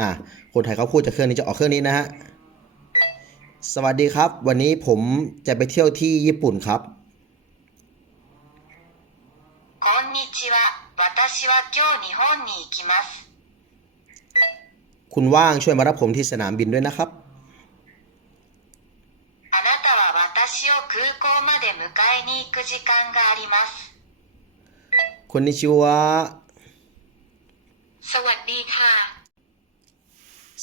อ่ะคนไทยเขาพูดจากเครื่องนี้จะออกเครื่องนี้นะฮะ สวัสดีครับ วันนี้ผมจะไปเที่ยวที่ญี่ปุ่นครับ こんにちは。私は今日日本に行きます。 คุณว่างช่วยมารับผมที่สนามบินด้วยนะครับ あなたは私を空港まで迎えに行く時間があります。 คนนิชิว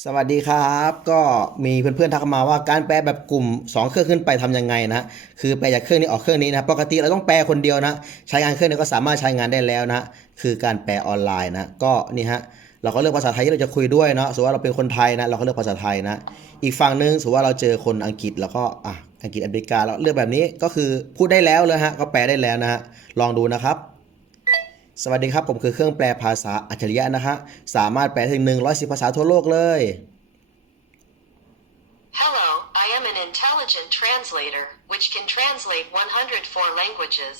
สวัสดีครับ ก็มีเพื่อนๆทักมาว่าการแปลแบบกลุ่ม 2 เครื่องขึ้นไปทำยังไงนะคือแปลจากเครื่องนี้ออกเครื่องนี้นะปกติเราต้องแปลคนเดียวนะใช้งานเครื่องนี้ก็สามารถใช้งานได้แล้วนะคือการแปลออนไลน์นะก็นี่ฮะเราก็เลือกภาษาไทยที่เราจะคุยด้วยเนาะสมมติว่าเราเป็นคนไทยนะเราก็เลือกภาษาไทยนะอีกฝั่งหนึงสมมติว่าเราเจอคนอังกฤษแล้วก็อะอังกฤษอเมริกาเราเลือกแบบนี้ก็คือพูดได้แล้วเลยฮะก็แปลได้แล้วนะฮะลองดูนะครับ สวัสดีครับ ผมคือเครื่องแปลภาษาอัจฉริยะนะฮะสามารถแปลถึง 110 ภาษาทั่วโลกเลย Hello, I am an intelligent translator, which can translate 104 languages.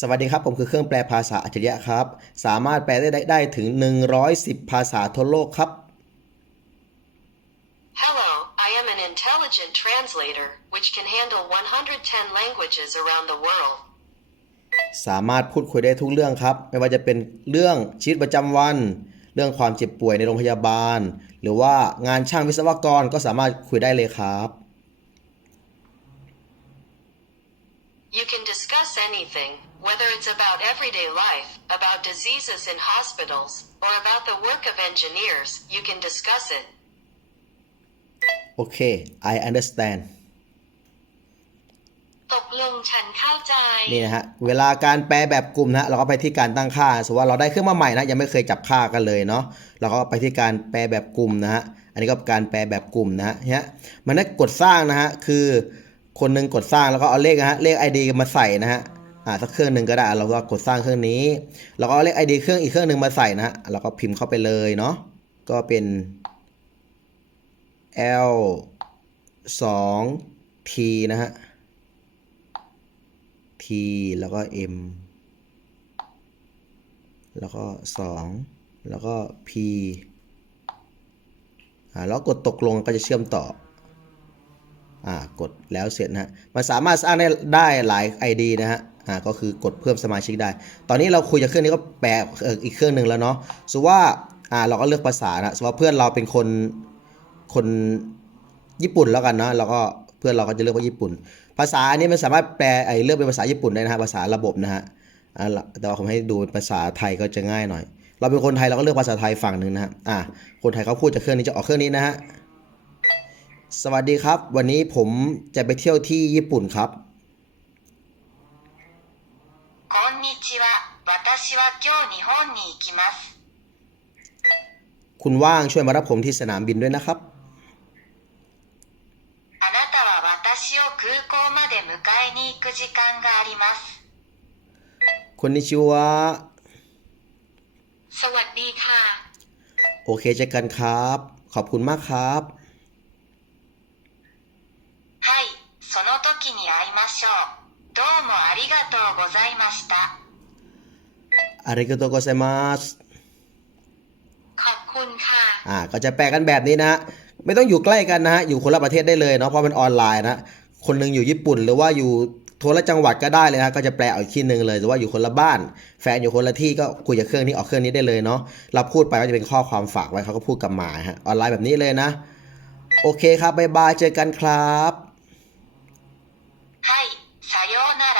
สวัสดีครับ ผมคือเครื่องแปลภาษาอัจฉริยะครับ สามารถแปลได้ได้ได้ถึง 110 ภาษาทั่วโลกครับ Hello, I am an intelligent translator, which can handle 110 languages around the world. สามารถพูดคุยได้ทุกเรื่องครับ ไม่ว่าจะเป็นเรื่องชีวิตประจำวัน เรื่องความเจ็บป่วยในโรงพยาบาล หรือว่างานช่างวิศวกรก็สามารถคุยได้เลยครับ You can discuss anything, whether it's about everyday life, about diseases in hospitals, or about the work of engineers, you can discuss it. โอเค I understand ตกลงฉันเข้าใจ นี่นะฮะ เวลาการแปลแบบกลุ่มนะเราก็ไปที่การตั้งค่า สมมติว่าเราได้เครื่องมาใหม่นะ ยังไม่เคยจับค่ากันเลยเนาะ เราก็ไปที่การแปลแบบกลุ่มนะฮะ อันนี้ก็การแปลแบบกลุ่มนะฮะเนี่ยมันได้กดสร้างนะฮะ คือคนหนึงกดสร้างแล้วก็เอาเลขนะฮะ เลข ID มาใส่นะฮะ อ่าสักเครื่องหนึ่งก็ได้ เราก็กดสร้างเครื่องนี้ แล้วก็เอาเลข ID เครื่องอีกเครื่องหนึ่งมาใส่นะฮะ เราก็พิมพ์เข้าไปเลยเนาะ ก็เป็น L 2 T นะฮะ T แล้วก็ M แล้วก็ 2 แล้วก็ P อ่าแล้วกดตกลงก็จะเชื่อมต่อ อ่ากดแล้วเสร็จนะฮะ มันสามารถสร้างได้ได้หลาย ID นะฮะ อ่าก็คือกดเพิ่มสมาชิกได้ ตอนนี้เราคุยจากเครื่องนี้ก็แปลอีกเครื่องหนึ่งแล้วเนาะสมว่า อ่าเราก็เลือกภาษานะสมว่าเพื่อนเราเป็นคน คนญี่ปุ่นแล้วกันเนาะแล้วก็เพื่อนเราก็จะเลือกว่าญี่ปุ่น ภาษาอันนี้มันสามารถแปลไอ้เลือกเป็นภาษาญี่ปุ่นได้นะฮะภาษาระบบนะฮะอ่าแต่ว่าผมให้ดูเป็นภาษาไทยก็จะง่ายหน่อย เราเป็นคนไทยเราก็เลือกภาษาไทยฝั่งหนึ่งนะฮะอ่าคนไทยเขาพูดจากเครื่องนี้จะออกเครื่องนี้นะฮะสวัสดีครับ วันนี้ผมจะไปเที่ยวที่ญี่ปุ่นครับ こんにちは。私は今日日本に行きます。 คุณว่างช่วยมารับผมที่สนามบินด้วยนะครับ 間があります。こんにちは。สวัสดีค่ะ โอเคเจอกันครับ ขอบคุณมากครับはい、その時に会いましょう。どうもありがとうございました。อาริโกโตโกเซขอบคุณค่ะ อ่า ก็จะแปลกันแบบนี้นะ ไม่ต้องอยู่ใกล้กันนะฮะ อยู่คนละประเทศได้เลยเนาะ เพราะมันออนไลน์นะ คนหนึ่งอยู่ญี่ปุ่นหรือว่าอยู่ ทั่วละจังหวัดก็ได้เลยนะ ก็จะแปลเอาอีกที่หนึ่งเลย หรือว่าอยู่คนละบ้าน แฟนอยู่คนละที่ก็คุยจากเครื่องนี้ออกเครื่องนี้ได้เลยเนาะ เราพูดไปก็จะเป็นข้อความฝากไว้เขาก็พูดกลับมาฮะ ออนไลน์แบบนี้เลยนะ โอเคครับบ๊ายบาย เจอกันครับ はい、さようなら。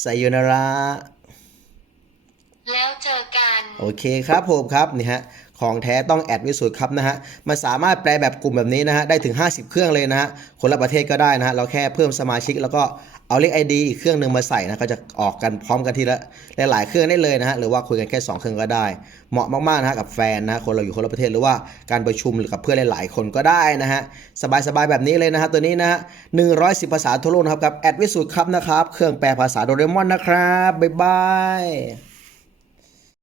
ไซโยนาระ แล้วเจอกัน โอเคครับผมครับนี่ฮะ ของแท้ต้องแอดวิสุทธ์ครับนะฮะมันสามารถแปลแบบกลุ่มแบบนี้นะฮะได้ถึง 50 เครื่องเลยนะฮะคนละประเทศก็ได้นะฮะเราแค่เพิ่มสมาชิกแล้วก็เอาเลข ID อีกเครื่องหนึ่งมาใส่นะก็จะออกกันพร้อมกันทีละหลายๆเครื่องได้เลยนะฮะหรือว่าคุยกันแค่ 2 เครื่องก็ได้ เหมาะมากๆนะฮะกับแฟนนะะคนเราอยู่คนละประเทศหรือว่าการประชุมหรือกับเพื่อนหลายๆ คนก็ได้นะฮะสบายๆแบบนี้เลยนะฮะตัวนี้นะฮะ110ภาษาทั่วโลกนะครับกับแอดวิสุทธ์ครับนะครับเครื่องแปลภาษาโดเรมอนนะครับบ๊ายบาย